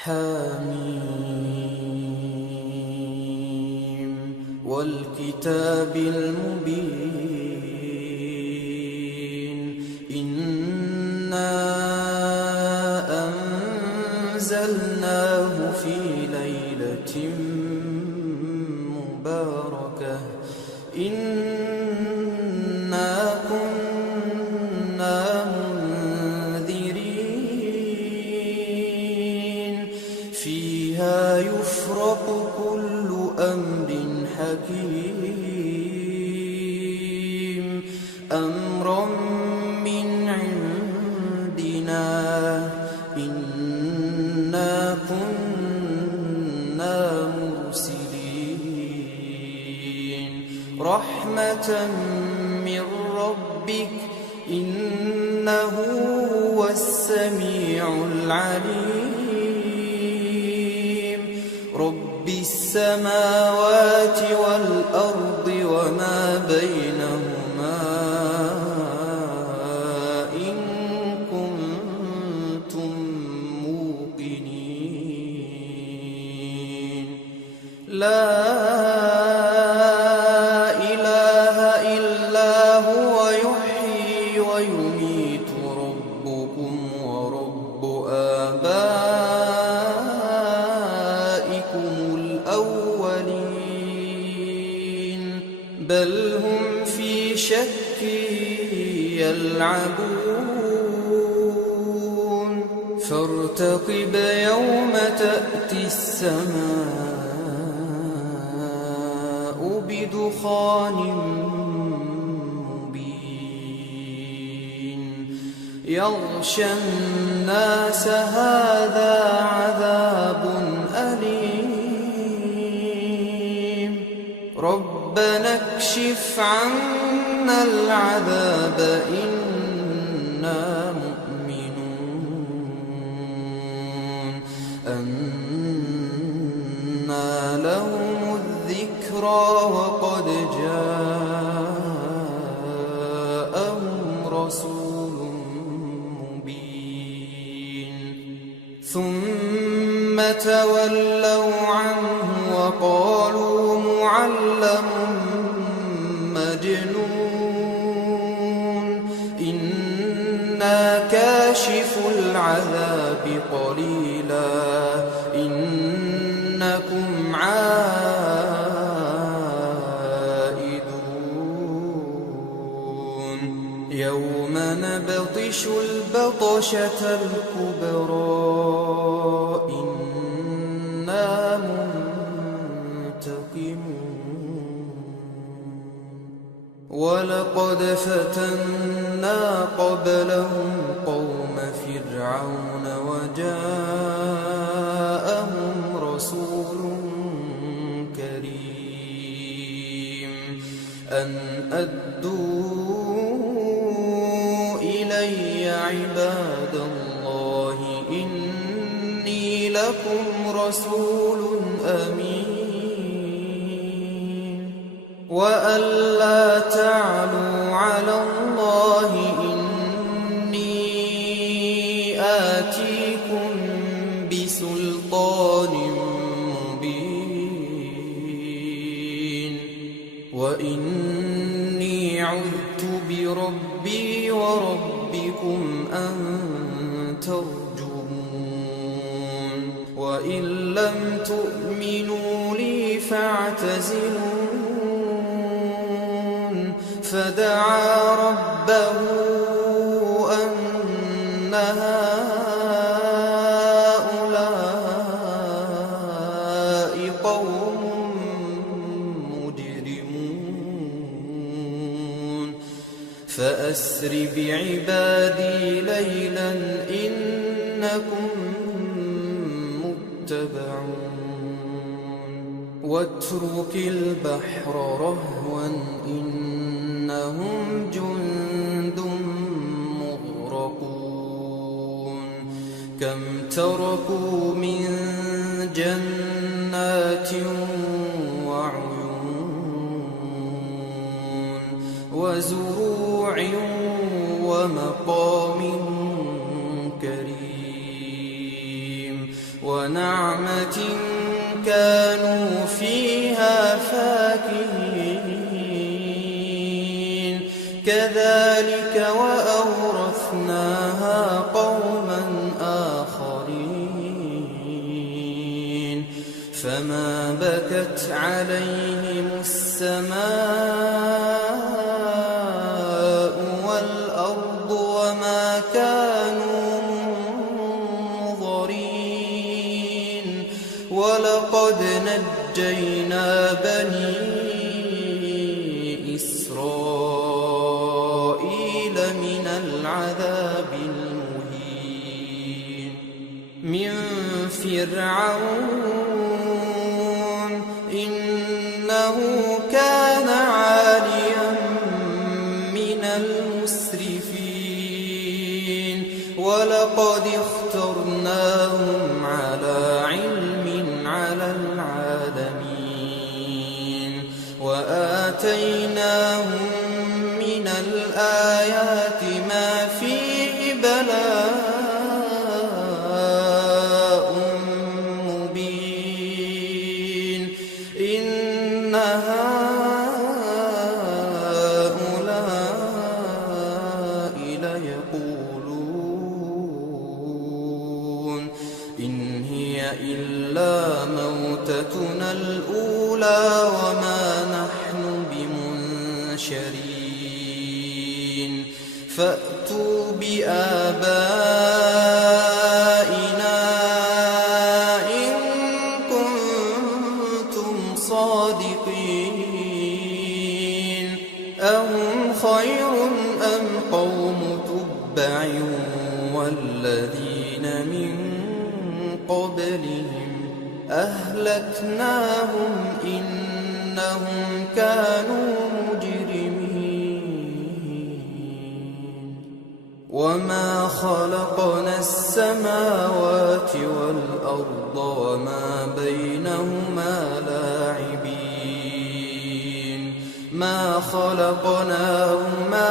حميم والكتاب المبين إنا أنزلناه في ليلة مباركة إنا كنا منذرين فيها يفرق كل أمر حكيم أمرا من عندنا إنا كنا مرسلين رحمة من ربك إنه هو السميع العليم رب السماوات والأرض وما بينهما إن كنتم موقنين لا إله إلا هو يحيي ويميت ربكم ورب آبائكم الأولين بل هم في شك يلعبون فارتقب يوم تأتي السماء بدخان مبين يغشى الناس هذا عذاب أليم ربنا اكشف عنا العذاب إنا مؤمنون أنى لهم الذكرى وقد جاءهم رسول مبين ثم تولوا عنه وقالوا معلم مجنون إنا كاشف العذاب قليلا إنكم عائدون يوم نبطش البطشة الكبرى إنا منتقمون ولقد فتنا قبلهم قوم فرعون وجاءهم رسول كريم أن أدوا إلي عباد الله إني لكم رسول أمين وأن لا تعلوا على الله إني آتيكم بسلطان مبين وإني عذت بربي وربكم أن ترجمون وإن لم تؤمنوا لي فاعتزلون فدعا ربه أن هؤلاء قوم مجرمون فأسر بعبادي ليلا إنكم متبعون واترك البحر رهوا إنهم جند مغرقون كم تركوا من جنات وعيون وزروع ومقام كريم ونعمة كانوا فيها فاكهين كذلك وأورثناها قوما آخرين فما بكت عليهم السماء والأرض وما كانوا منظرين ولقد نجينا بني إسرائيل من العذاب المهين من فرعون إنه كان عاليا من المسرفين ولقد اخترناهم على علم على العالمين وآتيناهم من الآيات ما فيه بلاء مبين إن هؤلاء ليقولون إن هي إلا موتتنا الأولى وما نحن بمنشرين فأتوا بآبائنا إن كنتم صادقين أهم خير أم قوم تبع والذين من قبلهم أهلكناهم إنهم كانوا مجرمين وما خلقنا السماوات والأرض وما بينهما لاعبين ما خلقناهما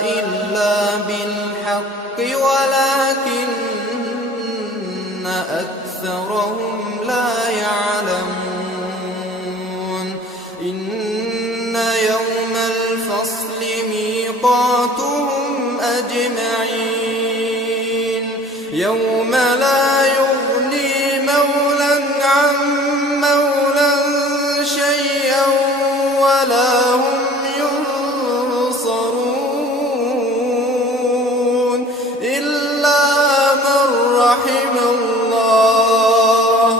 إلا بالحق ولكن أكثرهم لا يعلمون إن يوم الفصل ميقاتهم أجمعين يوم لا يغني مولى عن مولى شيئا ولا هم ينصرون إلا من رحم الله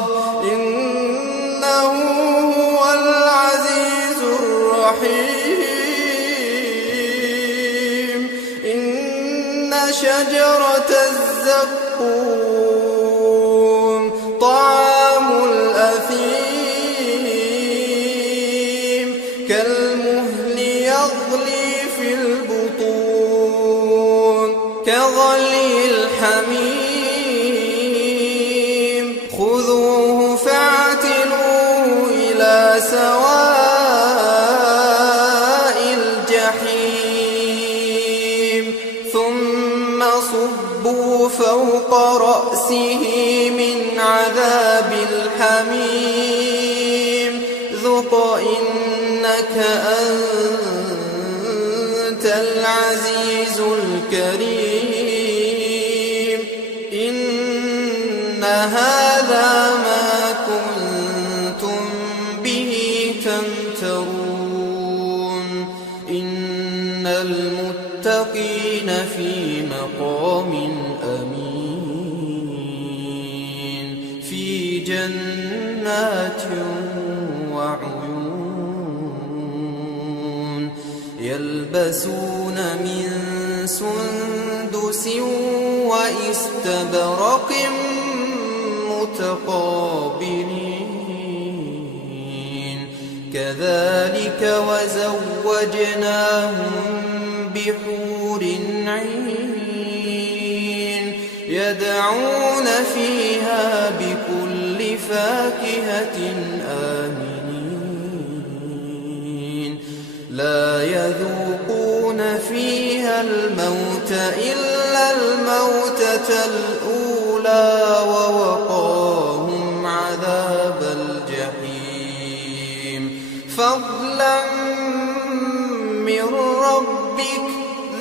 إنه هو العزيز الرحيم إن شجرة الزقوم طعام الأثيم كالمهل يغلي في البطون كغلي الحميم خذوه فاعتلوه إلى سواء الجحيم ثم صبوا فوق رأسه من عذاب الحميم ذق إنك أنت العزيز الكريم إن هذا ما كنتم به تمترون إن المتقين في مقام أمين في جنات وعيون يلبسون من سندس وإستبرق متقابلين كذلك وزوجناهم بحور عين يدعون فيها بكل فاكهة آمنين لا يذوقون فيها الموت إلا الموتة الأولى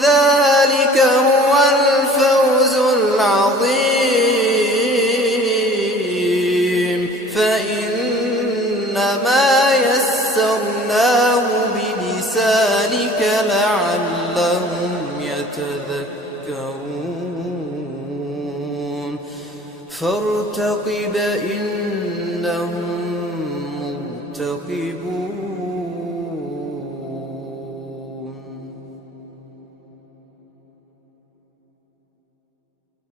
ذلك هو الفوز العظيم فإنما يسرناه بلسانك لعلهم يتذكرون فارتقب إنهم مرتقبون